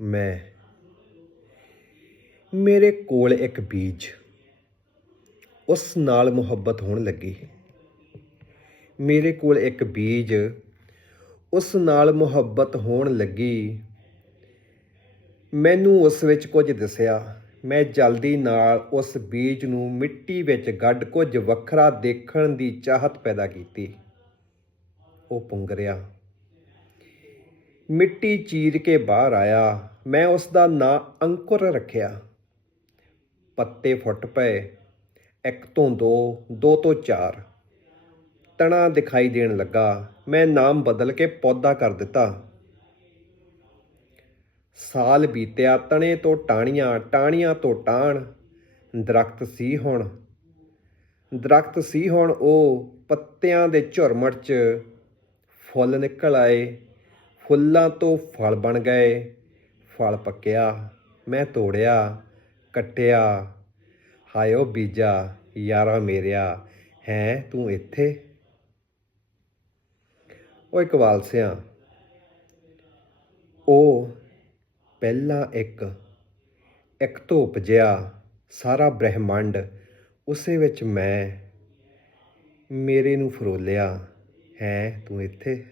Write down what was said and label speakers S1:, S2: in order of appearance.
S1: ਮੈਂ। ਮੇਰੇ ਕੋਲ ਇੱਕ ਬੀਜ। ਉਸ ਨਾਲ ਮੁਹੱਬਤ ਹੋਣ ਲੱਗੀ। ਮੇਰੇ ਕੋਲ ਇੱਕ ਬੀਜ। ਉਸ ਨਾਲ ਮੁਹੱਬਤ ਹੋਣ ਲੱਗੀ। ਮੈਨੂੰ ਉਸ ਵਿੱਚ ਕੁਝ ਦਿਸਿਆ। ਮੈਂ ਜਲਦੀ ਨਾਲ ਉਸ ਬੀਜ ਨੂੰ ਮਿੱਟੀ ਵਿੱਚ ਗੱਡ ਕੁਝ ਵੱਖਰਾ ਦੇਖਣ ਦੀ ਚਾਹਤ ਪੈਦਾ ਕੀਤੀ। ਉਹ ਪੁੰਗਰਿਆ। ਮਿੱਟੀ ਚੀਰ ਕੇ ਬਾਹਰ ਆਇਆ। ਮੈਂ ਉਸ ਦਾ ਨਾਂ ਅੰਕੁਰ ਰੱਖਿਆ। ਪੱਤੇ ਫੁੱਟ ਪਏ। ਇੱਕ ਤੋਂ ਦੋ ਦੋ ਤੋਂ ਚਾਰ। ਤਣਾ ਦਿਖਾਈ ਦੇਣ ਲੱਗਾ। ਮੈਂ ਨਾਮ ਬਦਲ ਕੇ ਪੌਦਾ ਕਰ ਦਿੱਤਾ। ਸਾਲ ਬੀਤਿਆ, ਤਣੇ ਤੋਂ ਟਾਹਣੀਆਂ ਟਾਹਣੀਆਂ ਤੋਂ ਟਾਹਣ। ਦਰਖਤ ਸੀ ਹੁਣ। ਦਰਖਤ ਸੀ ਹੁਣ ਉਹ ਪੱਤਿਆਂ ਦੇ ਝੁਰਮਟ 'ਚ ਫੁੱਲ ਨਿਕਲ ਆਏ। ਫੁੱਲਾਂ ਤੋਂ ਫਲ ਬਣ ਗਏ। ਫਲ ਪੱਕਿਆ, ਮੈਂ ਤੋੜਿਆ, ਕੱਟਿਆ। ਹਾਇਓ ਬੀਜਾ, ਯਾਰਾ ਮੇਰਿਆ, ਹੈ ਤੂੰ ਇੱਥੇ? ਓਏ ਕਵਾਲ ਸਿਆ ਉਹ ਪਹਿਲਾ ਇੱਕ ਇੱਕ ਤੋਂ ਉਪਜਿਆ ਸਾਰਾ ਬ੍ਰਹਿਮੰਡ, ਉਸੇ ਵਿੱਚ ਮੈਂ, ਮੇਰੇ ਨੂੰ ਫਰੋਲਿਆ, ਹੈ ਤੂੰ ਇੱਥੇ?